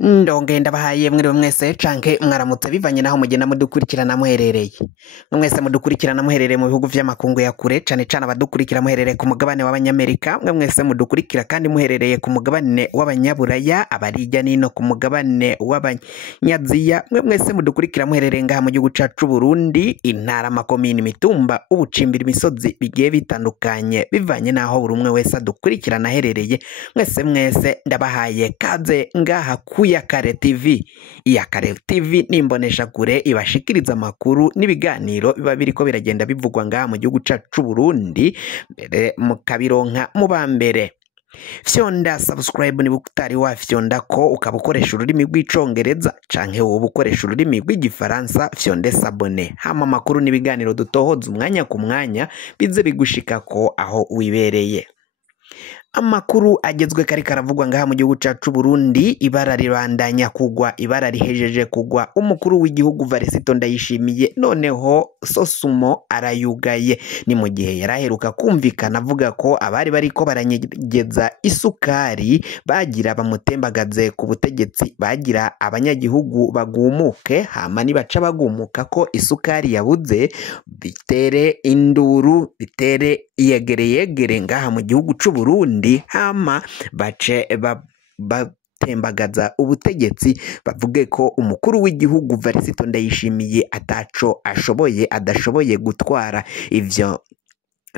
Ndongenda bahaye mwiriwe mwese canke mwaramutse bivanye naho mugenda mudukurikirana muherereye. Mwese mudukurikirana muherereye mu bihugu vy'amakungu ya kure cane cane abadukurikira muherereye ku mugabane w'abanyamerika, mwese mudukurikira kandi muherereye ku mugabane w'abanyaburaya, abarijya nino ku mugabane w'abanyaziya, mwese mudukurikira muherereye ngaha mu gihugu cacu Burundi, intara, makomine, imitumba, ubucimbira, imisozi bigiye bitandukanye bivanye naho buri umwe wese adukurikirana aherereye. Mwese ndabahaye kaze ngaha ku Iyakare TV. Iyakare TV nimbonesha kure ibashikiriza amakuru n'ibiganiro biba biriko biragenda bivugwa ngaha mu gihugu cacu Burundi, mbere mukabironka muba mbere. Fyonda subscribe ni bukutari wa fyonda ko ukabukoresha ururimi rw'icongereza canke wowe ukoresha ururimi rw'igifaransa, fyonde sabone hama makuru n'ibiganiro dutohoza umwanya ku mwanya bize bigushika ko aho wibereye. Amakuru agezwe kari karavugwa ngaha mu gihugu cacu Burundi, ibara ribandanya kugwa, ibara rihejeje kugwa. Umukuru w'igihugu Varisito Ndayishimiye noneho Sosumo arayugaye, ni mu gihe yaraheruka kumvikana avuga ko abari bariko baranyegeza isukari bagira bamutembagaze ku butegetsi, bagira abanyagihugu bagumuke, hama nibaca bagumuka ko isukari yabuze bitere induru, bitere yegere ngaha mu gihugu c'u Burundi, hama bace batembagaza ubutegetsi, bavuge ko umukuru w'igihugu Varisito Ndayishimiye ataco adashoboye gutwara. Ivyo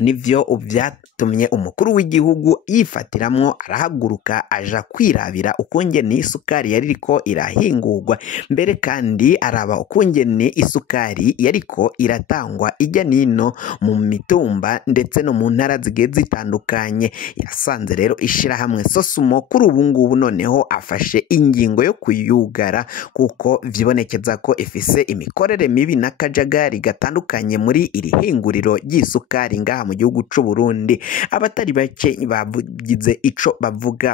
nivyo vyatumye umukuru w'igihugu yifatiramwo arahaguruka aja kwirabira ukungene isukari yariko irahingurwa, mbere kandi araba ukungene isukari yariko iratangwa ijya nino mu mitumba ndetse no mu ntara zigiye zitandukanye. Yasanze rero ishirahamwe Sosumo kuri ubu ngubu noneho afashe ingingo yo kuyugara, kuko vyibonekeza ko ifise imikorere mibi n'akajagari gatandukanye muri iri hinguriro ry'isukari ngaha mu gihugu c'u Burundi. Abatari bake bavugize ico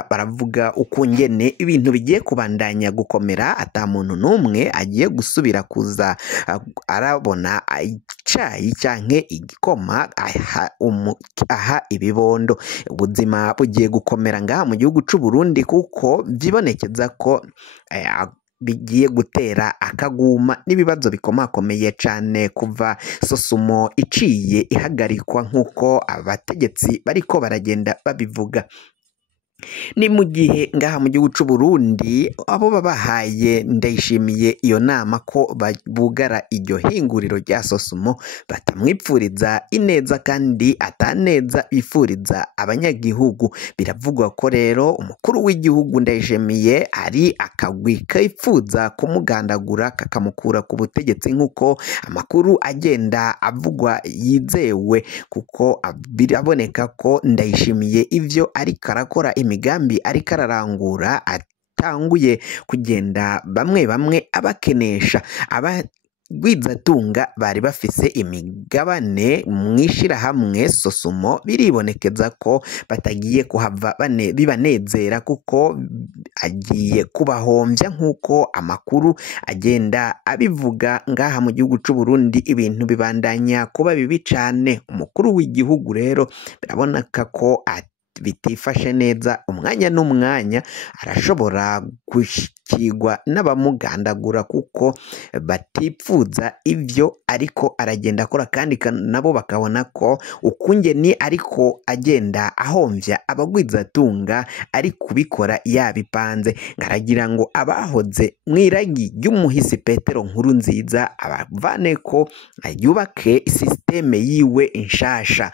baravuga ukungene ibintu bigiye kubandanya gukomera, ata muntu n'umwe agiye gusubira kuza arabona icayi canke igikoma aha ibibondo. Ubuzima bugiye gukomera ngaha mu gihugu c'u Burundi, kuko vyibonekeza ko bigiye gutera akaguma n'ibibazo bikomakomeye cane kuva Sosumo iciye ihagarikwa nk'uko abategetsi bariko baragenda babivuga. Ni mu gihe ngaha mu gihugu c'u Burundi abo babahaye Ndayishimiye iyo nama ko bugara iryo hinguriro rya Sosumo batamwipfuriza ineza kandi ataneza bifuriza abanyagihugu. Biravugwa ko rero umukuru w'igihugu Ndayishimiye ari akagwi kipfuza kumugandagura kakamukura ku butegetsi, nk'uko amakuru agenda avugwa yizewe, kuko biraboneka ko Ndayishimiye ivyo ariko arakora imigambi ariko ararangura atanguye kugenda bamwe abakenesha. Abagwizatunga bari bafise imigabane mw'ishirahamwe Sosumo biribonekeza ko batagiye kuhava bibanezera, kuko agiye kubahomvya nk'uko amakuru agenda abivuga. Ngaha mu gihugu c'u Burundi ibintu bibandanya kuba bibi cane. Umukuru w'igihugu rero biraboneka ko bitifashe neza, umwanya n'umwanya arashobora gushikirwa n'abamugandagura kuko batipfuza ivyo ariko aragenda akora, kandi nabo bakabona ko ukungene ariko agenda ahomvya abagwizatunga ari kubikora yabipanze. Ngaragira ngo abahoze mw'iragi ry'umuhisi Petero Nkurunziza abavane ko yubake systeme yiwe inshasha.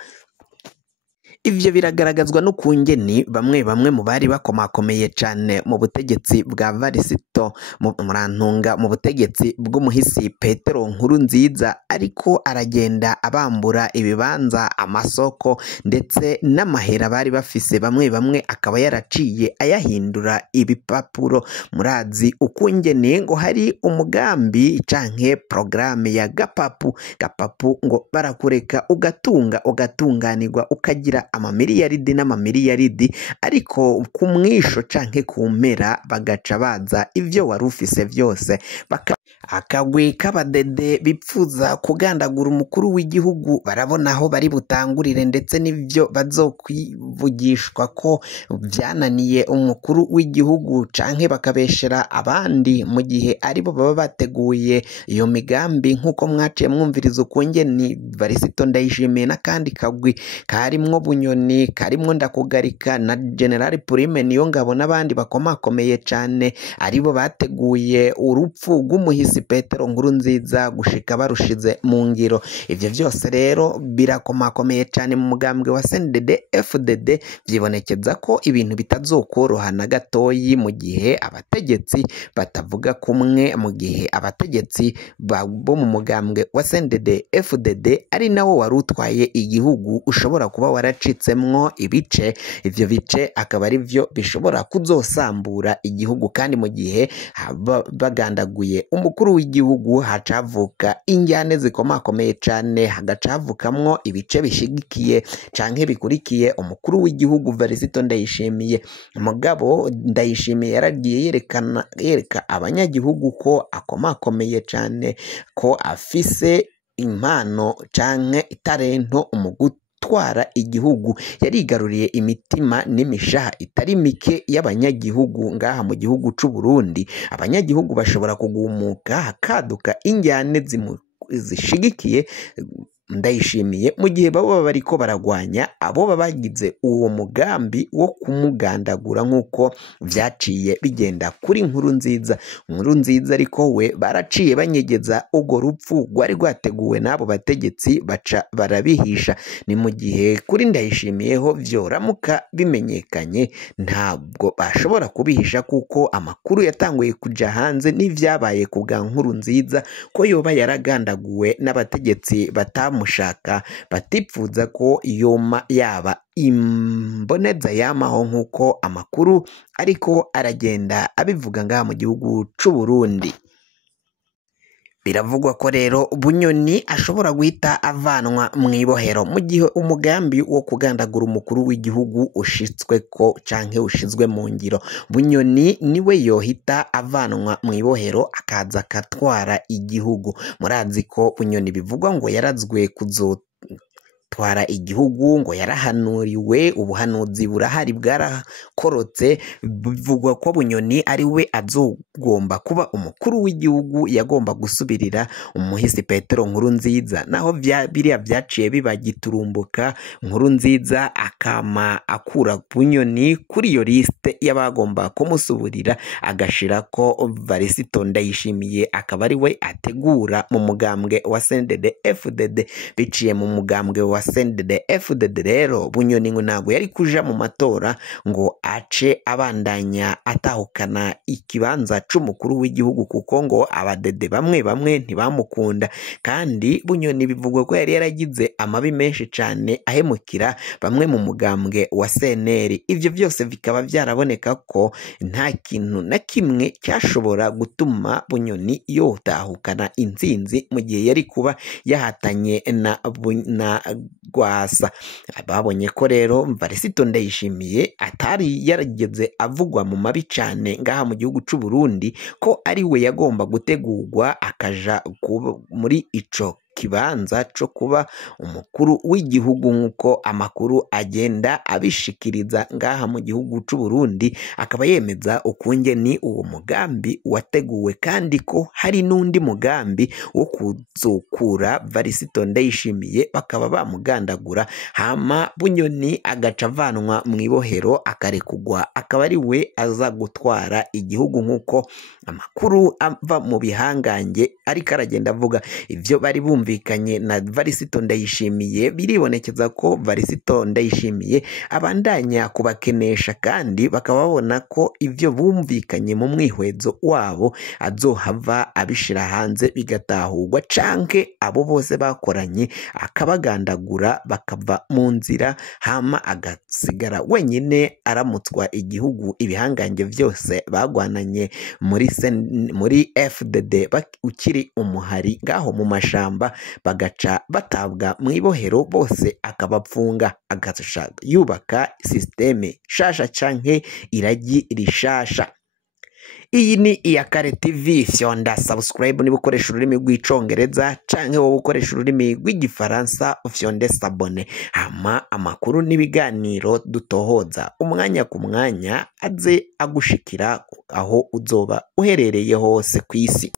Ivyo biragaragazwa n'ukungene bamwe mu bari bakomakomeye cane mu butegetsi bwa Varisito Murantunga, mu butegetsi bw'umuhisi Petero Nkurunziza, ariko aragenda abambura ibibanza, amasoko ndetse n'amahera bari bafise. Bamwe akaba yaraciye ayahindura ibipapuro. Murazi ukungene ngo hari umugambi canke programme ya gapapu ngo barakureka ugatunganirwa ukagira amamiliyaridi n'amamiliyaridi, ariko ku mwisho canke ku mpera bagaca baza ivyo wari ufise vyose akagwi k'abadede bipfuza kugandagura umukuru w'igihugu barabona aho bari butangurire ndetse n'ibyo bazokwivugishwa ko byananiye umukuru w'igihugu canke bakabeshera abandi mu gihe aribo baba bateguye iyo migambi nk'uko mwaciye mwumviriza ukungeni Varisito Ndayishimiye n'akandi kagwi karimwo Bunyoni karimwo Ndakugarika na General Prime Niyongabo n'abandi bakomakomeye cane aribo bateguye urupfu rw'umuhisi Petero Nkurunziza gushika barushize mu ngiro. Ivyo vyose rero birakomakomeye cane mu mugambwe wa CNDD FDD, vyibonekeza ko ibintu bitazokoroha na gatoyi mu gihe abategetsi batavuga kumwe, mu gihe abategetsi bo mu mugambwe wa CNDD FDD ari nawo wari utwaye igihugu ushobora kuba waracitsemwo ibice, ivyo bice akaba ari vyo bishobora kuzosambura igihugu, kandi mu gihe bagandaguye umukuru w'igihugu hacavuka injyane zikomakomeye cane, hagacavukamwo ibice bishigikiye canke bikurikiye umukuru w'igihugu Varisito Ndayishimiye. Mugabo Ndayishimiye yaragiye yereka abanyagihugu ko akomakomeye cane, ko afise impano canke itarento mu gutwara igihugu. Yarigaruriye imitima n'imishaha itari mike y'abanyagihugu ngaha mu gihugu c'u Burundi. Abanyagihugu bashobora kugumuka hakaduka injyane zishigikiye Ndayishimiye mu gihe baba bariko baragwanya abo babagize uwo mugambi wo kumugandagura nk'uko vyaciye bigenda kuri Nkurunziza. Nkurunziza ariko we baraciye banyegeza urwo rupfu rwari rwateguwe n'abo bategetsi baca barabihisha. Ni mu gihe kuri Ndayishimiyeho vyoramuka bimenyekanye ntabwo bashobora kubihisha, kuko amakuru yatanguye kuja hanze n'ivyabaye ku bwa Nkurunziza ko yoba yaragandaguwe n'abategetsi batamushaka, batipfuza ko yoma yaba imboneza yamaho nk'uko amakuru ariko aragenda abivuga ngaha mu gihugu c'u Burundi. Biravugwa ko rero Bunyoni ashobora guhita avanwa mu ibohero mu gihe umugambi wo kugandagura umukuru w'igihugu ushitsweko canke ushizwe mu ngiro. Bunyoni niwe yohita avanwa mu ibohero akaza akatwara igihugu. Murazi ko Bunyoni bivugwa ngo yarazwe twara igihugu, ngo yarahanuriwe, ubuhanuzi burahari bwarakorotse. Bivugwa ko Bunyoni ari we azogomba kuba umukuru w'igihugu, yagomba gusubirira umuhisi Petero Nkurunziza. Naho biriya vyaciye biba giturumbuka, Nkurunziza akama akura Bunyoni kuri iyo liste y'abagomba kumusuburira, agashirako Varisito Ndayishimiye akaba ari we ategura mu mugambwe wa CNDD FDD. Biciye mu mugambwe wa CNDD FDD rero Bunyoni ngo ntabwo yari kuja mu matora ngo ace abandanya atahukana ikibanza c'umukuru w'igihugu, kuko ngo abadede bamwe ntibamukunda. Kandi Bunyoni bivugwa ko yari yaragize amabi menshi cane ahemukira bamwe mu mugambwe wa CNL. Ivyo byose bikaba vyaraboneka ko nta kintu na kimwe cyashobora gutuma Bunyoni yotahukana intsinzi mu gihe yari kuba yahatanye na Gwasa. Babonye ko rero Varisito Ndayishimiye atari yarageze avugwa mu mabi cane ngaha mu gihugu c'u Burundi, ko ari we yagomba gutegurwa akaja muri ico kibanza co kuba umukuru w'igihugu nk'uko amakuru agenda abishikiriza ngaha mu gihugu c'u Burundi. Akaba yemeza ukungeni uwo mugambi wateguwe, kandi ko hari n'undi mugambi wo kuzokura Varisito Ndayishimiye bakaba bamugandagura, hama Bunyoni agaca avanwa mu ibohero akarekugwa, akaba ari we aza gutwara igihugu nk'uko amakuru ava mu bihangange ariko aragenda avuga. Ivyo bari bumvikanye na Varisito Ndayishimiye biribonekeza ko Varisito Ndayishimiye abandanya kubakenesha, kandi bakaba babona ko ivyo bumvikanye mu mwihwezo wabo azohava abishira hanze bigatahurwa, canke abo bose bakoranye akabagandagura bakava mu nzira, hama agasigara wenyine aramutswa igihugu. Ibihangange vyose bagwananye muri FDD ukiri umuhari ngaho mu mashamba, bagaca batabwa mu ibohero bose akabapfunga, agashaka yubaka systeme shasha canke iragi rishasha. Iyi ni Iyakare TV, fyonda subscribe niba ukoresha ururimi rw'icongereza canke wowe ukoresha ururimi rw'igifaransa ufyonde sabone, hama amakuru n'ibiganiro dutohoza umwanya ku mwanya aze agushikira aho uzoba uherereye hose kw'isi.